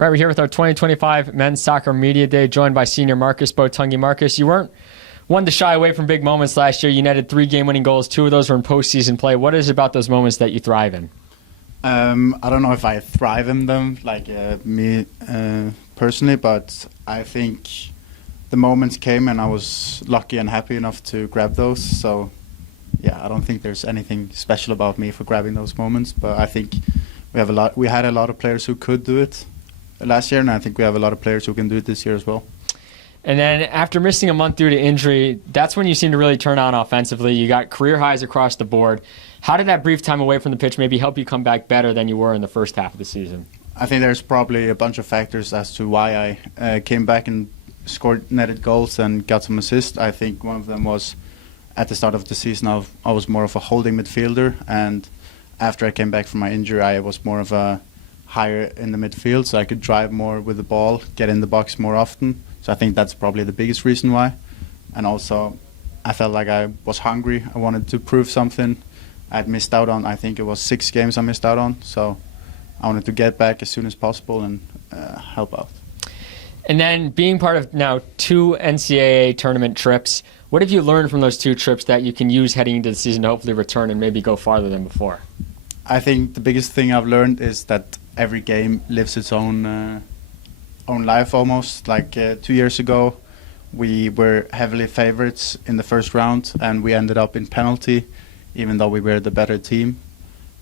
Right, we're here with our 2025 Men's Soccer Media Day, joined by senior Markus, Tunge. Markus, you weren't one to shy away from big moments last year. You netted 3 game-winning goals. 2 of those were in postseason play. What is it about those moments that you thrive in? I don't know if I thrive in them, like me personally, but I think the moments came and I was lucky and happy enough to grab those. So, yeah, I don't think there's anything special about me for grabbing those moments, but I think we had a lot of players who could do it last year, and I think we have a lot of players who can do it this year as well. And then after missing a month due to injury, that's when you seem to really turn on offensively. You got career highs across the board. How did that brief time away from the pitch maybe help you come back better than you were in the first half of the season? I think there's probably a bunch of factors as to why I came back and scored netted goals and got some assists. I think one of them was at the start of the season I was more of a holding midfielder, and after I came back from my injury I was more of a higher in the midfield, so I could drive more with the ball, get in the box more often. So I think that's probably the biggest reason why. And also, I felt like I was hungry. I wanted to prove something. I'd missed out on, I think it was 6 games I missed out on. So I wanted to get back as soon as possible and help out. And then being part of now 2 NCAA tournament trips, what have you learned from those 2 trips that you can use heading into the season to hopefully return and maybe go farther than before? I think the biggest thing I've learned is that every game lives its own life almost. Like 2 years ago, we were heavily favorites in the first round, and we ended up in penalty, even though we were the better team.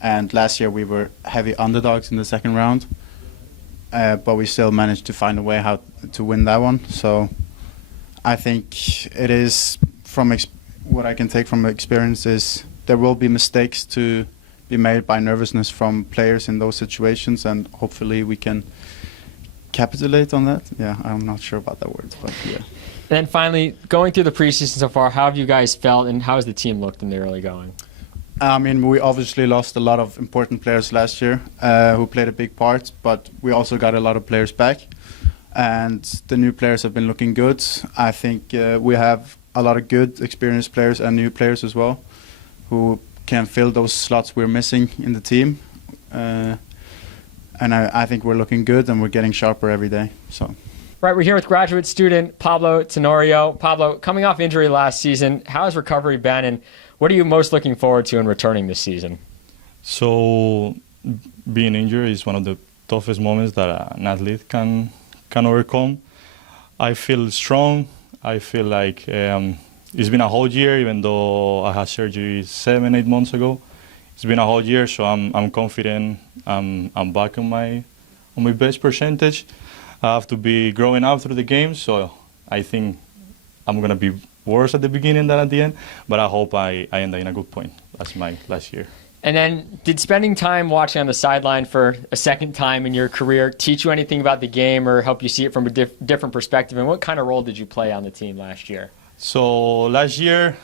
And last year we were heavy underdogs in the second round, but we still managed to find a way how to win that one. So I think it is, from what I can take from experience, is there will be mistakes to be made by nervousness from players in those situations, and hopefully we can capitulate on that. Yeah, I'm not sure about that word, but yeah. And then finally, going through the preseason so far, how have you guys felt and how has the team looked in the early going? I mean, we obviously lost a lot of important players last year who played a big part, but we also got a lot of players back, and the new players have been looking good. I think we have a lot of good experienced players and new players as well who can fill those slots we're missing in the team. And I think we're looking good and we're getting sharper every day. So. Right, we're here with graduate student Pablo Tenorio. Pablo, coming off injury last season, how has recovery been, and what are you most looking forward to in returning this season? So, being injured is one of the toughest moments that an athlete can overcome. I feel strong. I feel like it's been a whole year, even though I had surgery 7-8 months ago. It's been a whole year, so I'm confident. I'm back on my best percentage. I have to be growing up through the game, so I think I'm gonna be worse at the beginning than at the end. But I hope I end up in a good point. That's my last year. And then, did spending time watching on the sideline for a second time in your career teach you anything about the game or help you see it from a different perspective? And what kind of role did you play on the team last year? So last year,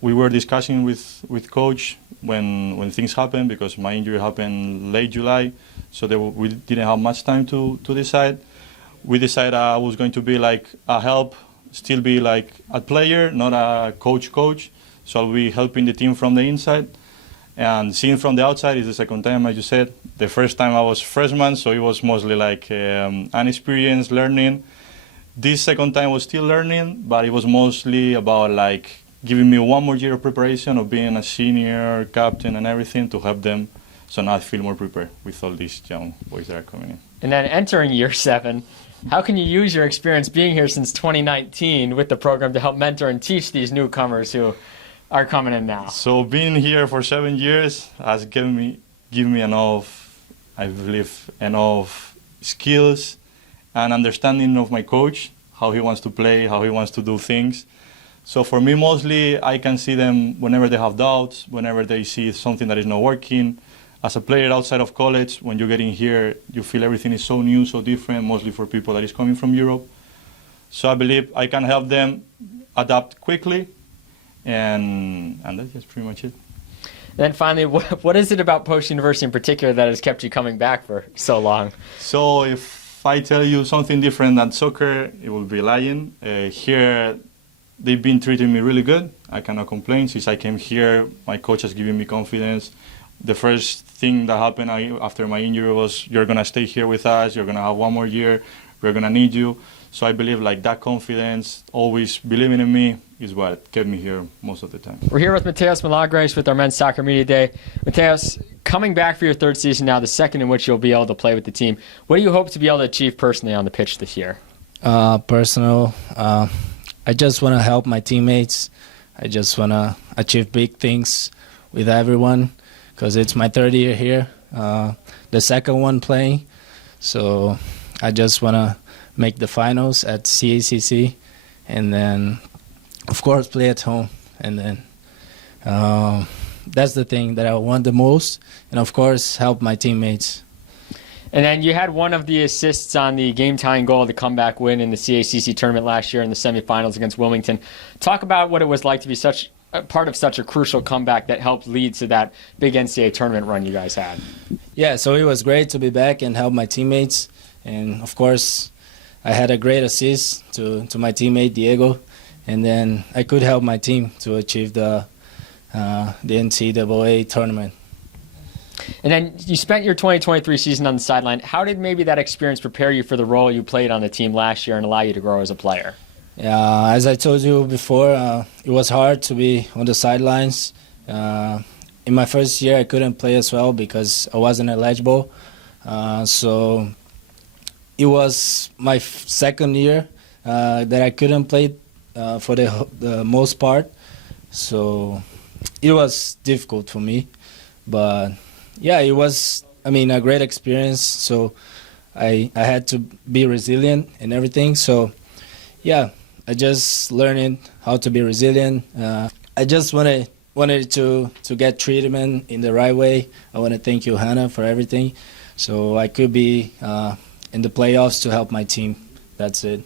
we were discussing with coach when things happened, because my injury happened late July, so we didn't have much time to decide. We decided I was going to be like a help, still be like a player, not a coach. So I'll be helping the team from the inside. And seeing from the outside is the second time, as you said. The first time I was freshman, so it was mostly like an experience learning. This second time was still learning, but it was mostly about like giving me one more year of preparation of being a senior captain and everything to help them, so now I feel more prepared with all these young boys that are coming in. And then entering year 7, how can you use your experience being here since 2019 with the program to help mentor and teach these newcomers who are coming in now? So being here for 7 years has given me enough, I believe, enough skills and understanding of my coach, how he wants to play, how he wants to do things. So for me, mostly, I can see them whenever they have doubts, whenever they see something that is not working. As a player outside of college, when you get in here, you feel everything is so new, so different, mostly for people that is coming from Europe. So I believe I can help them adapt quickly, and that's just pretty much it. Then finally, what is it about Post University in particular that has kept you coming back for so long? So if I tell you something different than soccer, it will be lying. Here, they've been treating me really good. I cannot complain. Since I came here, my coach has given me confidence. the first thing that happened after my injury was, you're going to stay here with us, you're going to have one more year, we're going to need you. So I believe like that confidence, always believing in me, is what kept me here most of the time. We're here with Matheus Milagres with our Men's Soccer Media Day. Matheus, coming back for your third season now, the second in which you'll be able to play with the team, what do you hope to be able to achieve personally on the pitch this year? I just want to help my teammates. I just want to achieve big things with everyone because it's my third year here, the second one playing. So I just want to make the finals at CACC and then, of course, play at home. And then that's the thing that I want the most. And, of course, help my teammates. And then you had one of the assists on the game-tying goal, the comeback win in the CACC tournament last year in the semifinals against Wilmington. Talk about what it was like to be such a part of such a crucial comeback that helped lead to that big NCAA tournament run you guys had. Yeah, so it was great to be back and help my teammates. And, of course, I had a great assist to my teammate, Diego. And then I could help my team to achieve the NCAA tournament. And then you spent your 2023 season on the sideline. How did maybe that experience prepare you for the role you played on the team last year and allow you to grow as a player? As I told you before, it was hard to be on the sidelines. In my first year, I couldn't play as well because I wasn't eligible. So it was my second year that I couldn't play for the most part. So it was difficult for me. But yeah, it was, a great experience. So I had to be resilient and everything. So yeah, I just learned how to be resilient. I just wanted to get treatment in the right way. I want to thank you, Hannah, for everything. So I could be in the playoffs to help my team. That's it.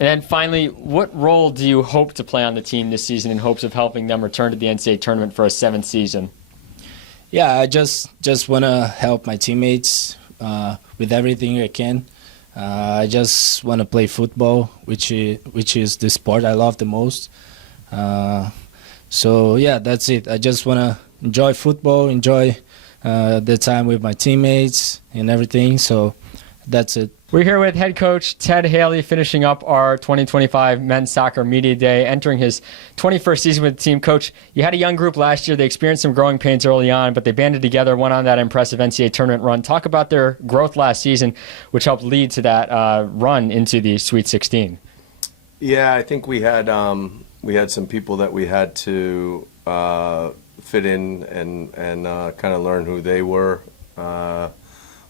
And then finally, what role do you hope to play on the team this season in hopes of helping them return to the NCAA tournament for a seventh season? Yeah, I just want to help my teammates with everything I can. I just want to play football, which is the sport I love the most. So yeah, that's it. I just want to enjoy football, enjoy the time with my teammates and everything. So that's it. We're here with head coach Ted Haley, finishing up our 2025 Men's Soccer Media Day, entering his 21st season with the team. Coach, you had a young group last year. They experienced some growing pains early on, but they banded together, went on that impressive NCAA tournament run. Talk about their growth last season, which helped lead to that run into the Sweet 16. Yeah, I think we had some people that we had to fit in and kind of learn who they were.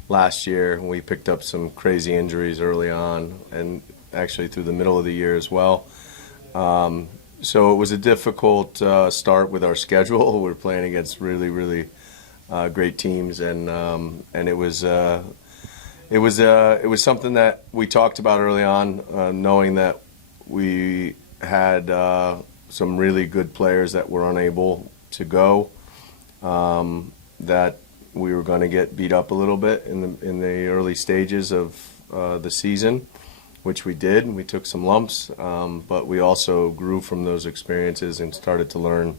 Last year, we picked up some crazy injuries early on and actually through the middle of the year as well. So it was a difficult start with our schedule. We're playing against really, really great teams, and it was something that we talked about early on, knowing that we had some really good players that were unable to go, that we were going to get beat up a little bit in the early stages of the season, which we did. We took some lumps, but we also grew from those experiences and started to learn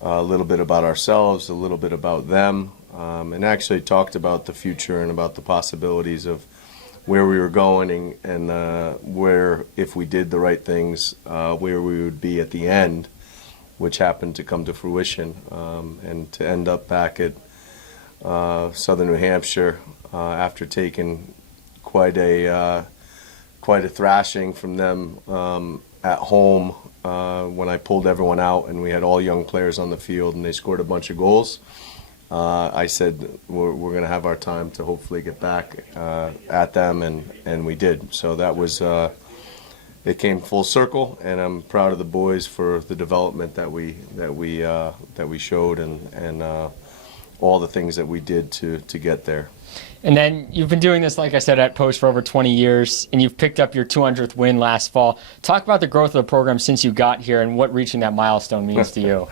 a little bit about ourselves, a little bit about them, and actually talked about the future and about the possibilities of where we were going and where, if we did the right things, where we would be at the end, which happened to come to fruition, and to end up back at Southern New Hampshire after taking quite a thrashing from them at home when I pulled everyone out and we had all young players on the field and they scored a bunch of goals. I said we're going to have our time to hopefully get back at them, and we did. So that was it came full circle, and I'm proud of the boys for the development that we showed and all the things that we did to get there. And then you've been doing this, like I said, at Post for over 20 years, and you've picked up your 200th win last fall. Talk about the growth of the program since you got here and what reaching that milestone means to you.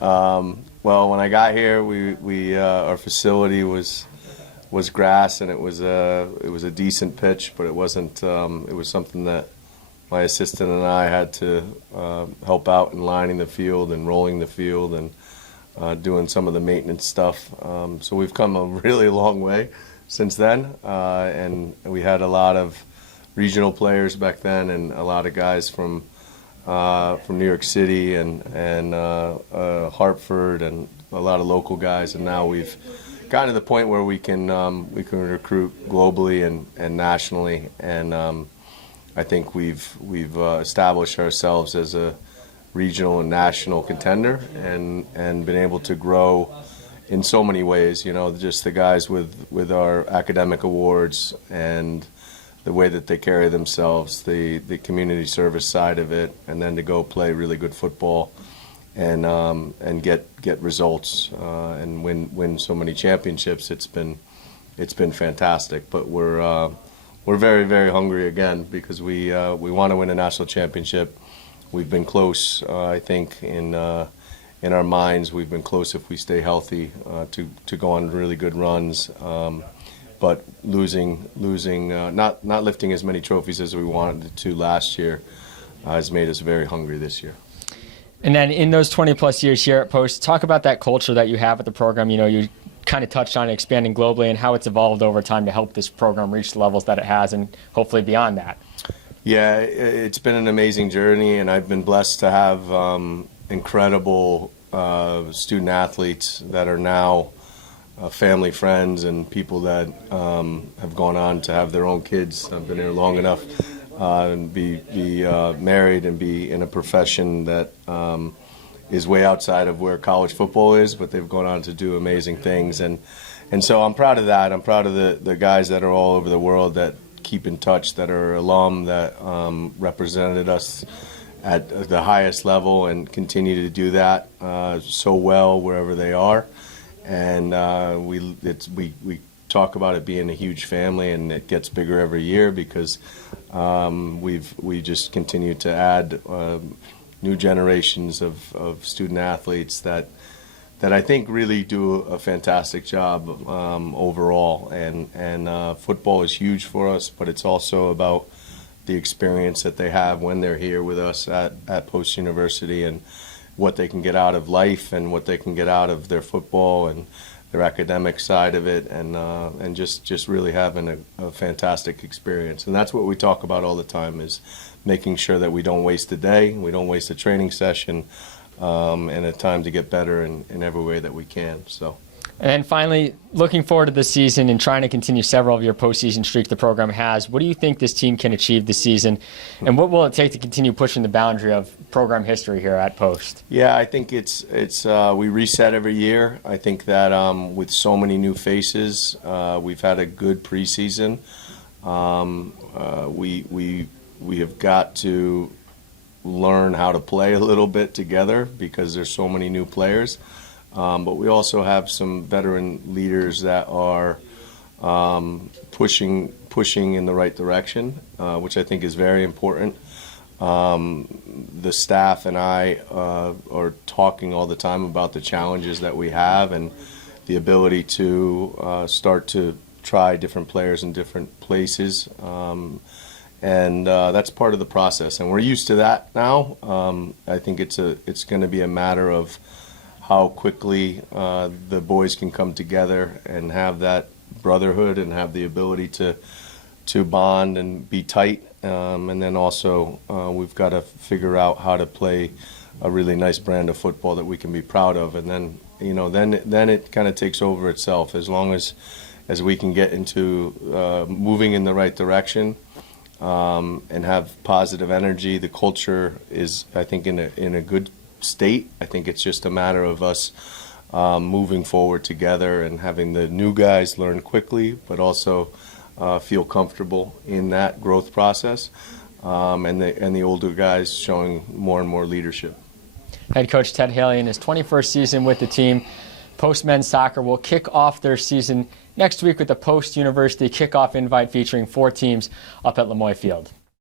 Well, when I got here, we our facility was grass, and it was a decent pitch, but it wasn't. It was something that my assistant and I had to help out in lining the field and rolling the field, and doing some of the maintenance stuff. So we've come a really long way since then, and we had a lot of regional players back then, and a lot of guys from New York City and Hartford, and a lot of local guys. And now we've gotten to the point where we can recruit globally and nationally. And I think we've established ourselves as a regional and national contender, and been able to grow in so many ways. You know, just the guys with our academic awards and the way that they carry themselves, the community service side of it, and then to go play really good football and get results and win so many championships. It's been fantastic. But we're very, very hungry again, because we want to win a national championship. We've been close, I think, in our minds. We've been close, if we stay healthy, to go on really good runs. But not lifting as many trophies as we wanted to last year has made us very hungry this year. And then in those 20-plus years here at Post, talk about that culture that you have at the program. You know, you kind of touched on expanding globally and how it's evolved over time to help this program reach the levels that it has, and hopefully beyond that. Yeah, it's been an amazing journey, and I've been blessed to have incredible student athletes that are now family friends, and people that have gone on to have their own kids. I've been here long enough and be married and be in a profession that is way outside of where college football is, but they've gone on to do amazing things. And so I'm proud of that. I'm proud of the guys that are all over the world that keep in touch, that are alum, that represented us at the highest level and continue to do that so well wherever they are. And we talk about it being a huge family, and it gets bigger every year, because we just continue to add new generations of student athletes that I think really do a fantastic job overall. And football is huge for us, but it's also about the experience that they have when they're here with us at Post University, and what they can get out of life, and what they can get out of their football and their academic side of it, and just really having a fantastic experience. And that's what we talk about all the time, is making sure that we don't waste a day, we don't waste a training session, and a time to get better in every way that we can. So. And then finally, looking forward to this season and trying to continue several of your postseason streaks the program has, what do you think this team can achieve this season, and what will it take to continue pushing the boundary of program history here at Post? Yeah, I think it's we reset every year. I think that with so many new faces, we've had a good preseason. We have got to learn how to play a little bit together, because there's so many new players. But we also have some veteran leaders that are pushing in the right direction, which I think is very important. The staff and I are talking all the time about the challenges that we have, and the ability to start to try different players in different places. And that's part of the process, and we're used to that now. I think it's going to be a matter of how quickly the boys can come together and have that brotherhood, and have the ability to bond and be tight. And then also we've got to figure out how to play a really nice brand of football that we can be proud of. And then then it kind of takes over itself, as long as we can get into moving in the right direction. And have positive energy. The culture is, I think, in a good state. I think it's just a matter of us moving forward together, and having the new guys learn quickly, but also feel comfortable in that growth process, and the older guys showing more and more leadership. Head coach Ted Haley in his 21st season with the team. Post men's soccer will kick off their season next week with the Post University kickoff invite featuring 4 teams up at Lemoy Field.